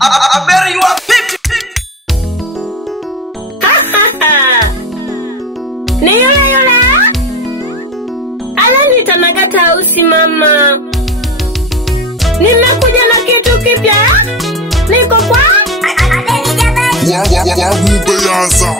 I bet you are 50. Ni yule Alanita Magata usimama. Nimekuja na kitu kipya. Niko kwa Wabubeyaza.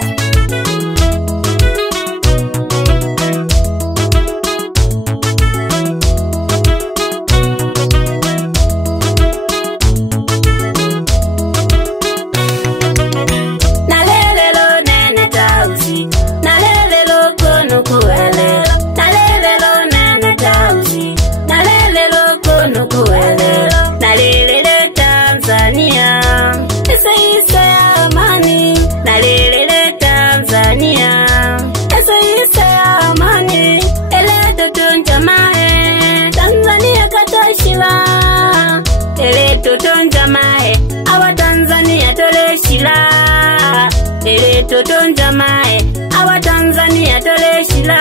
Totonja mae awa Tanzania tole shila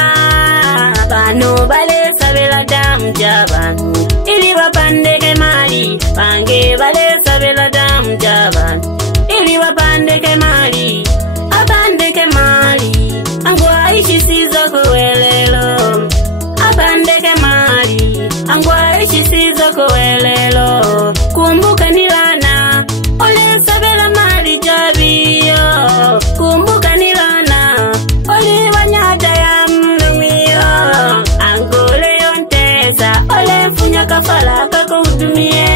bano bale sabela damu jaban ili wapandeke mali pange bale sabela damu jaban ili wapandeke mali apandeke mali angwa ishi sizo kuwelelo apandeke mali angwa ishi sizo kuwelelo kumbuka nilana ole sabela mali jabio kumbuka nilana oli wanyata ya mnumio angole yontesa ole mfunya kafala kakuhudumie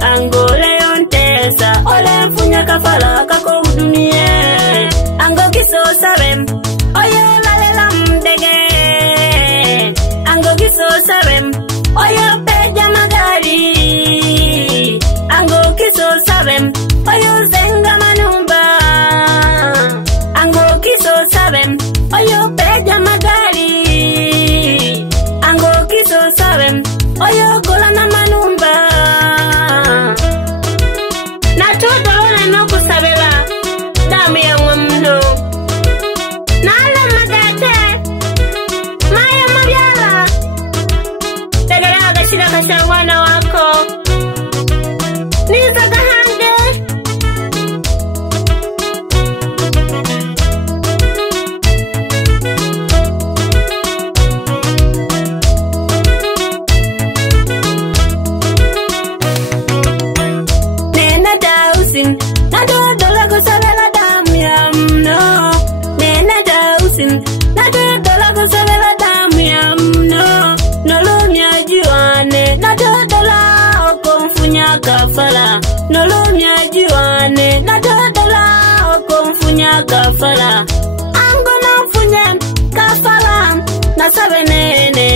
angole yontesa ole mfunya kafala kakuhudumie ango kiso sabem oyo lalela mdege ango kiso sabem oyo peja magari ango kiso sabem oyo zenga manumba ango kiso sabem oyo peja magari ango kiso sabem oyo gola na manumba na todo lona no kusabela damu ya ngomno nala magate maya mabyala tegala gashira kashangwana wako niza gahange kafala nolomya jiwane na dodala okomfunya kafala ango na mfunye kafala na sabenene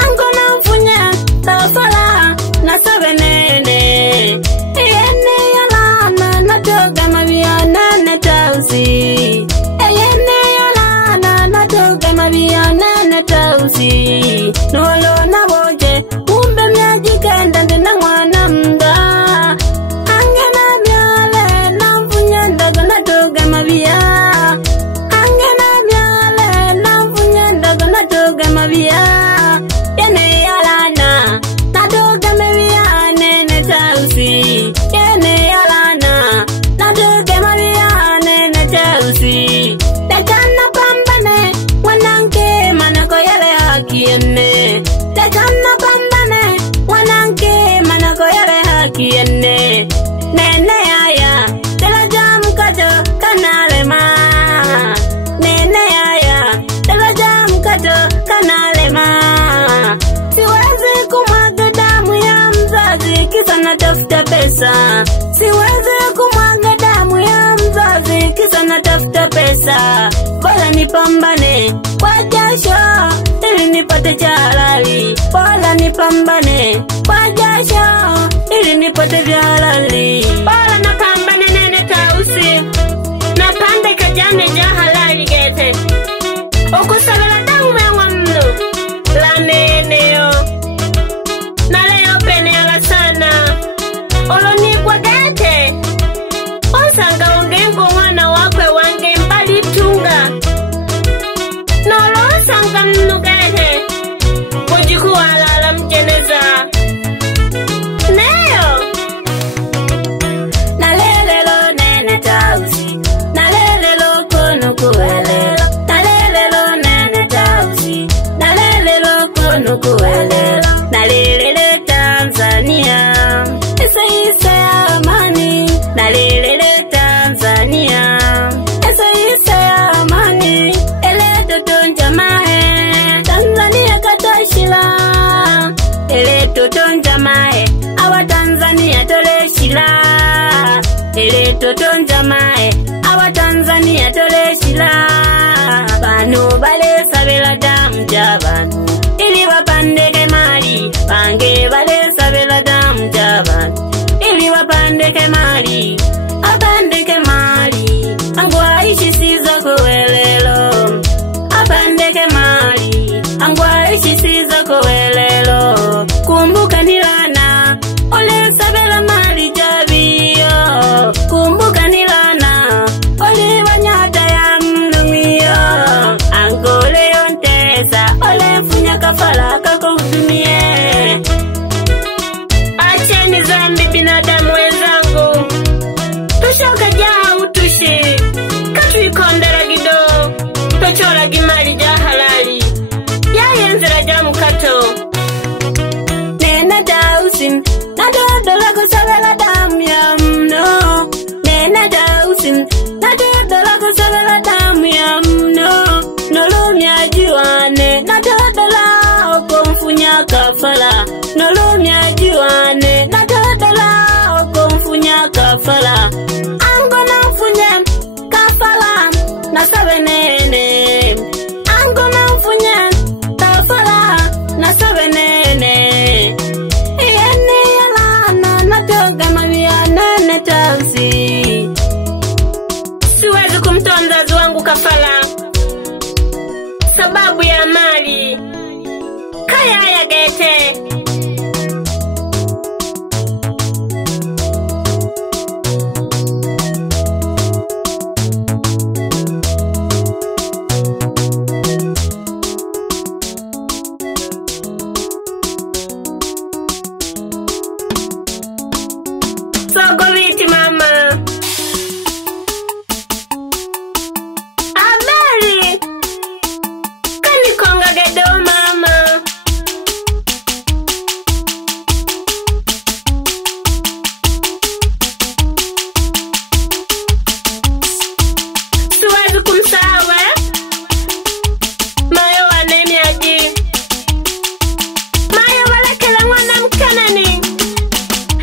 ango na mfunye kafala na sabenene eyene yalana na toga mabiyana na tausi eyene yalana na toga mabiyana na tausi nolo na boje umbe myajikenda ndina mwana mda angena myale na mfunya ndago na toga mabia angena myale na mfunya ndago na toga mabia yene yalana na toga mabia nene tausi yene yalana na toga mabia nene tausi tekana pambane wananke manako yale haki yene tekana pambane wananke manako yale haki yene nene aya tela jam kato kanalema nene aya tela jam kato kanalema siwezi kumwaga damu ya mzazi kisa natafuta pesa siwezi kumwaga damu ya mzazi kisa natafuta pesa bora nipambane kwa jasho ili nipate cha halali bora nipambane kwa jasho ili nipate vya halali bora napambane nene tausi napande kajane ja halali gete okusabela damu ya ngomno la neneo na leo pene ala sana oloni kwa gete osanga ongengo mwana wakwe wange mbali tunga nolo sanga mnugete kujikuwa lala mjeneza neo shila ele totonja mae awa Tanzania tole shila bano bale sabela damu jabanu ili wapandeke mali bange bale sabela damu jabanu ili wapandeke mali apandeke mali angwa ishi sizo kuwelelo apandeke mali angwa ishi sizo kuwelelo kumbuka nilana ole sabela mali jabio kumbuka nilana ole wanyata ya mnumio angole yontesa ole mfunya kafala kakudumie acheni zambi binadamu wenzangu tushoka jaa utushi katuikondera gido tochola gimali ja halali yayenzera ja mukato nena dausin nadodola kusabela damu ya mno nena dausin nadodola kusabela damu ya mno nolomya jiwane nadodola okomfunya kafala nolomya jiwane nadodola okomfunya kafala angona mfunye kafala nasabe nene angona mfunye kafala nasabe nene yene yalana natoga mawia nene tausi siwezi kumtoa mzazi wangu kafala sababu ya mali kaya ya gete Sogoviti mama Abeli Kani konga gedo mama Siwezi kumsawe Mayo wanemiaji Mayo walekela mwana mkanani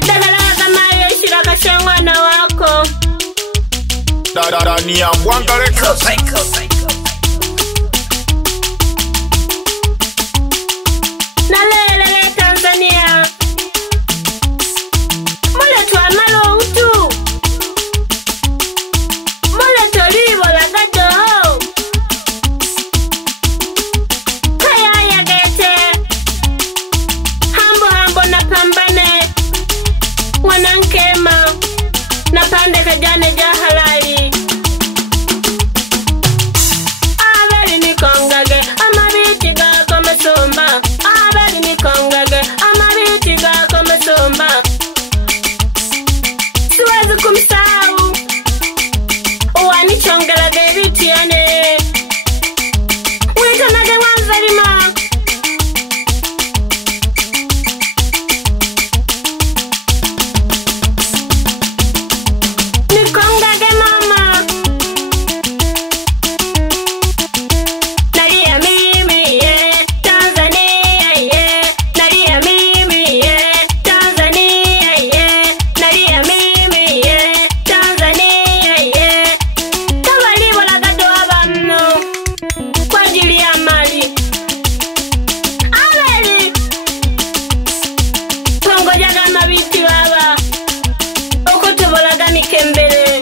Dagalaga mayo shiraka shengwana wako Ni ambwanga records Nalelele Tanzania Mule tuwa malo utu Mule tolivo la gato Kaya ya gete Hambo hambo na pambane Wanankema Na pande kajane ja halali Abeli ni kongage Amabiti gako mesomba Abeli ni kongage Amabiti gako mesomba Siwezi kumsahau Uwanichongela geriti yane Wita nage wanzalima Nikongage mama Nalia mimi ye Tanzania ye Nalia mimi ye Tanzania ye Nalia mimi ye Tanzania ye Tabalibo la gato abamno Kwa ajili ya mali Abeli Tongojaga mabiti baba Okutubolaga mikembele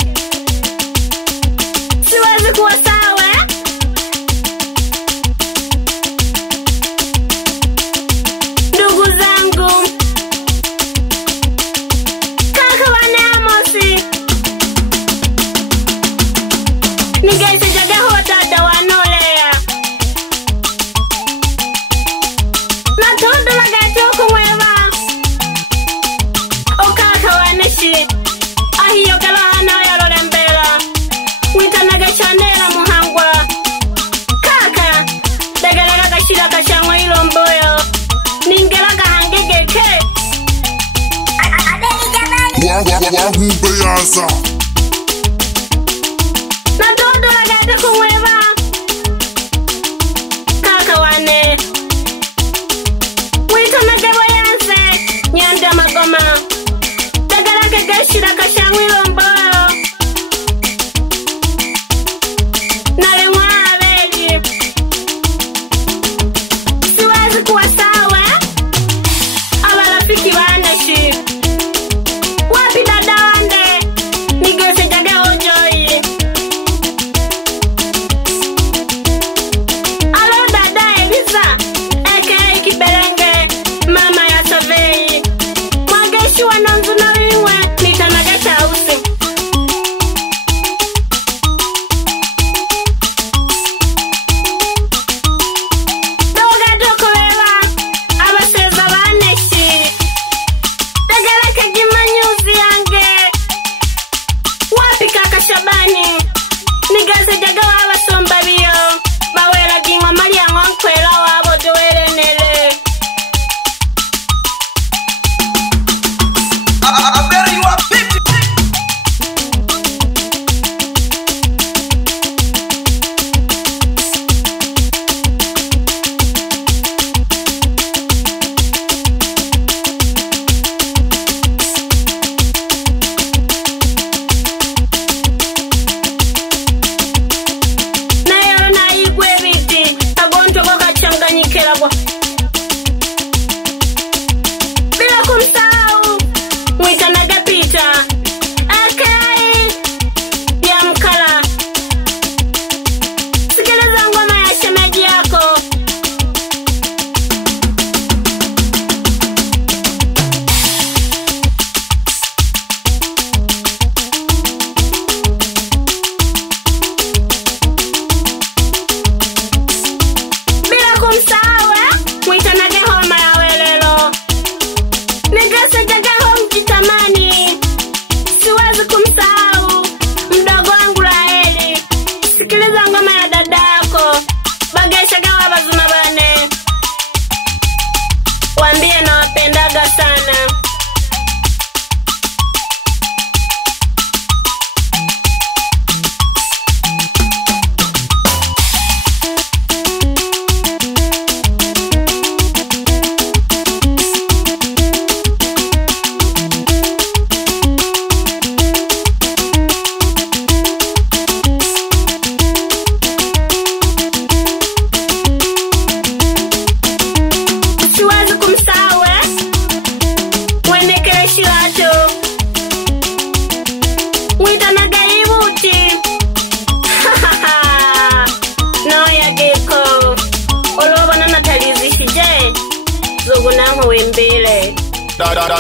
Siwezi kuwa sawa Ndugu zangu Kaka wane Amosi Nigesi jaga hotada wanolea Natodula gato kumweva Okaka waneshi Ahiyo galana yalolembela Witanaga chanela muhangwa Kaka Dagalaga kashira kashangwa ilo mboyo Ningelaga hangegeke Wahubeyaza Natodula gato kumweva Kaka wane Witanaga wayanse Nyanda magoma Dagalaga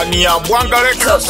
Ni ya Mwanga Records.